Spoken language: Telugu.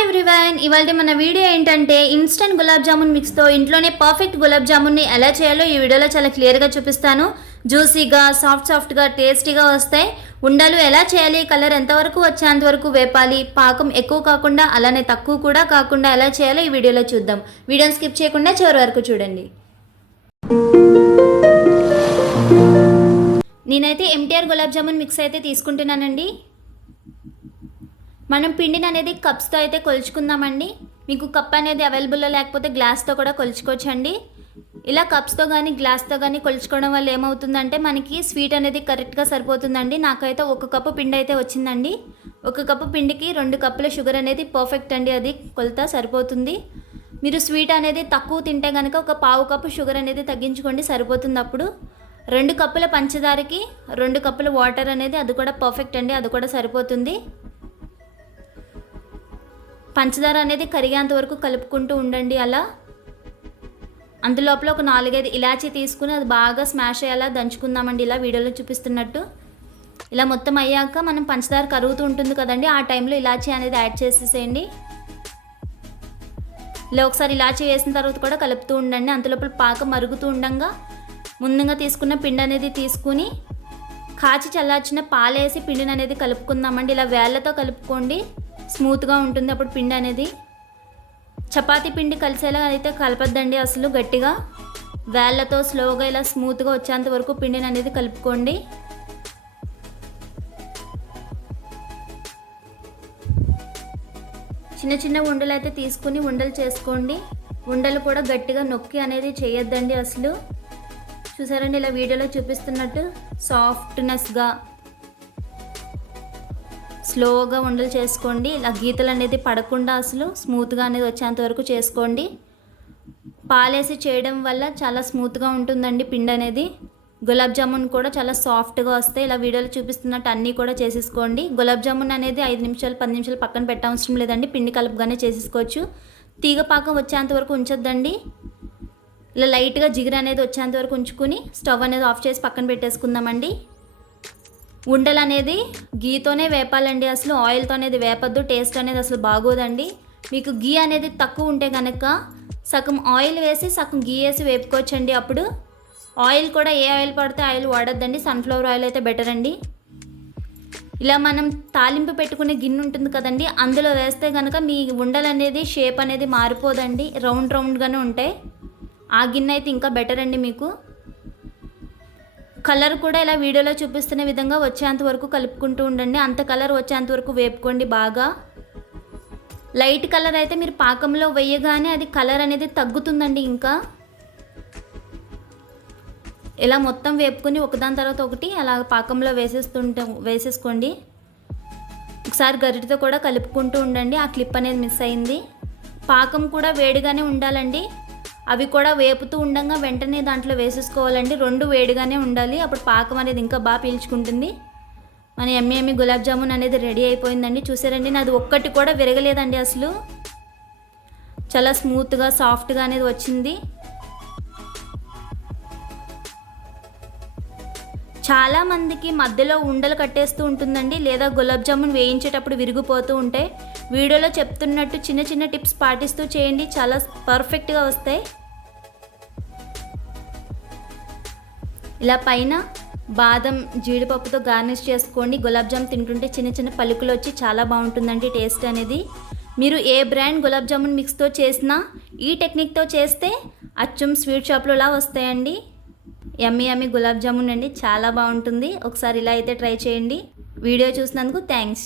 హాయ్ ఎవ్రీవన్, ఇవాళ మన వీడియో ఏంటంటే ఇన్స్టెంట్ గులాబ్ జామున్ మిక్స్తో ఇంట్లోనే పర్ఫెక్ట్ గులాబ్ జామున్ని ఎలా చేయాలో ఈ వీడియోలో చాలా క్లియర్గా చూపిస్తాను. జ్యూసీగా, సాఫ్ట్గా, టేస్టీగా వస్తాయి. ఉండలు ఎలా చేయాలి, కలర్ ఎంతవరకు వచ్చేంత వరకు వేపాలి, పాకం ఎక్కువ కాకుండా అలానే తక్కువ కూడా కాకుండా ఎలా చేయాలో ఈ వీడియోలో చూద్దాం. వీడియోని స్కిప్ చేయకుండా చివరి వరకు చూడండి. నేనైతే ఎంటీఆర్ గులాబ్ జామున్ మిక్స్ అయితే తీసుకుంటున్నానండి. మనం పిండిని అనేది కప్స్తో అయితే కొలుచుకుందామండి. మీకు కప్ అనేది అవైలబుల్లో లేకపోతే గ్లాస్తో కూడా కొలుచుకోవచ్చండి. ఇలా కప్స్తో కానీ గ్లాస్తో కానీ కొలుచుకోవడం వల్ల ఏమవుతుందంటే మనకి స్వీట్ అనేది కరెక్ట్గా సరిపోతుందండి. నాకైతే 1 కప్పు పిండి అయితే వచ్చిందండి. 1 కప్పు పిండికి 2 కప్పుల షుగర్ అనేది పర్ఫెక్ట్ అండి. అది కొలత సరిపోతుంది. మీరు స్వీట్ అనేది తక్కువ తింటే కనుక 1/4 కప్పు షుగర్ అనేది తగ్గించుకోండి, సరిపోతుంది. అప్పుడు 2 కప్పుల పంచదారకి 2 కప్పుల వాటర్ అనేది అది కూడా పర్ఫెక్ట్ అండి. అది కూడా సరిపోతుంది. పంచదార అనేది కరిగేంత వరకు కలుపుకుంటూ ఉండండి. అలా అందులోపల ఒక 4-5 ఇలాచీ తీసుకుని అది బాగా స్మాష్ అయ్యేలా దంచుకుందామండి. ఇలా వీడియోలో చూపిస్తున్నట్టు ఇలా మొత్తం అయ్యాక మనం పంచదార కరుగుతూ ఉంటుంది కదండి, ఆ టైంలో ఇలాచీ అనేది యాడ్ చేసేసేయండి. ఇలా ఒకసారి ఇలాచీ వేసిన తర్వాత కూడా కలుపుతూ ఉండండి. అంతలోపల పాకం మరుగుతూ ఉండగా ముందుగా తీసుకున్న పిండి అనేది తీసుకుని కాచి చల్లార్చిన పాలేసి పిండిని అనేది కలుపుకుందామండి. ఇలా వేళ్ళతో కలుపుకోండి, స్మూత్గా ఉంటుంది. అప్పుడు పిండి అనేది చపాతీ పిండి కలిసేలా అయితే కలపద్దండి అసలు. గట్టిగా వేళ్ళతో స్లోగా ఇలా స్మూత్గా వచ్చేంత వరకు పిండిని అనేది కలుపుకోండి. చిన్న చిన్న ఉండలు అయితే తీసుకుని ఉండలు చేసుకోండి. ఉండలు కూడా గట్టిగా నొక్కి అనేది చేయొద్దండి అసలు. చూసారండి, ఇలా వీడియోలో చూపిస్తున్నట్టు సాఫ్ట్నెస్గా స్లోగా ఉండలు చేసుకోండి. ఇలా గీతలు అనేది పడకుండా అసలు స్మూత్గా అనేది వచ్చేంత వరకు చేసుకోండి. పాలేసి చేయడం వల్ల చాలా స్మూత్గా ఉంటుందండి పిండి అనేది. గులాబ్ జామున్ కూడా చాలా సాఫ్ట్గా వస్తాయి. ఇలా వీడియోలో చూపిస్తున్నట్టు అన్నీ కూడా చేసేసుకోండి. గులాబ్ జామున్ అనేది 5 నిమిషాలు 10 నిమిషాలు పక్కన పెట్టవసరం లేదండి. పిండి కలుపుగానే చేసేసుకోవచ్చు. తీగ పాకం వచ్చేంత వరకు ఉంచొద్దండి. ఇలా లైట్గా జిగురు అనేది వచ్చేంత వరకు ఉంచుకుని స్టవ్ అనేది ఆఫ్ చేసి పక్కన పెట్టేసుకుందామండి. ఉండలు అనేది గీతోనే వేపాలండి అసలు. ఆయిల్తో అనేది వేపద్దు, టేస్ట్ అనేది అసలు బాగోదండి. మీకు గీ అనేది తక్కువ ఉంటే కనుక సగం ఆయిల్ వేసి సగం గీ వేసి వేపుకోవచ్చండి. అప్పుడు ఆయిల్ కూడా ఏ ఆయిల్ పడితే ఆయిల్ వాడొద్దండి, సన్ఫ్లవర్ ఆయిల్ అయితే బెటర్ అండి. ఇలా మనం తాలింపు పెట్టుకునే గిన్నె ఉంటుంది కదండి, అందులో వేస్తే కనుక మీ ఉండలు అనేది షేప్ అనేది మారిపోదండి, రౌండ్గానే ఉంటాయి. ఆ గిన్నె అయితే ఇంకా బెటర్ అండి. మీకు కలర్ కూడా ఇలా వీడియోలో చూపిస్తున్న విధంగా వచ్చేంత వరకు కలుపుకుంటూ ఉండండి. అంత కలర్ వచ్చేంత వరకు వేపుకోండి బాగా. లైట్ కలర్ అయితే మీరు పాకంలో వేయగానే అది కలర్ అనేది తగ్గుతుందండి. ఇంకా ఇలా మొత్తం వేపుకొని ఒకదాని తర్వాత ఒకటి అలా పాకంలో వేసేసుకోండి. ఒకసారి గరిటెతో కూడా కలుపుకుంటూ ఉండండి. ఆ క్లిప్ అనేది మిస్ అయింది. పాకం కూడా వేడిగానే ఉండాలండి. అవి కూడా వేపుతూ ఉండగా వెంటనే దాంట్లో వేసేసుకోవాలండి. 2 వేడిగానే ఉండాలి. అప్పుడు పాకం అనేది ఇంకా బాగా పీల్చుకుంటుంది. మన ఎమ్మి గులాబ్ జామున్ అనేది రెడీ అయిపోయిందండి. చూసారండి, నాది ఒక్కటి కూడా విరగలేదండి అసలు. చాలా స్మూత్గా సాఫ్ట్గా అనేది వచ్చింది. చాలామందికి మధ్యలో ఉండలు కట్టేస్తూ ఉంటుందండి, లేదా గులాబ్ జామున్ వేయించేటప్పుడు విరిగిపోతూ ఉంటాయి. వీడియోలో చెప్తున్నట్టు చిన్న చిన్న టిప్స్ పాటిస్తూ చేయండి, చాలా పర్ఫెక్ట్గా వస్తాయి. ఇలా పైన బాదం జీడిపప్పుతో గార్నిష్ చేసుకోండి. గులాబ్ జామ్ తింటుంటే చిన్న చిన్న పలుకులు వచ్చి చాలా బాగుంటుందండి టేస్ట్ అనేది. మీరు ఏ బ్రాండ్ గులాబ్ జామున్ మిక్స్తో చేసినా ఈ టెక్నిక్తో చేస్తే అచ్చం స్వీట్ షాప్లోలా వస్తాయండి. యమ్మీ గులాబ్ జామున్ అండి, చాలా బాగుంటుంది. ఒకసారి ఇలా అయితే ట్రై చేయండి. వీడియో చూసినందుకు థ్యాంక్స్.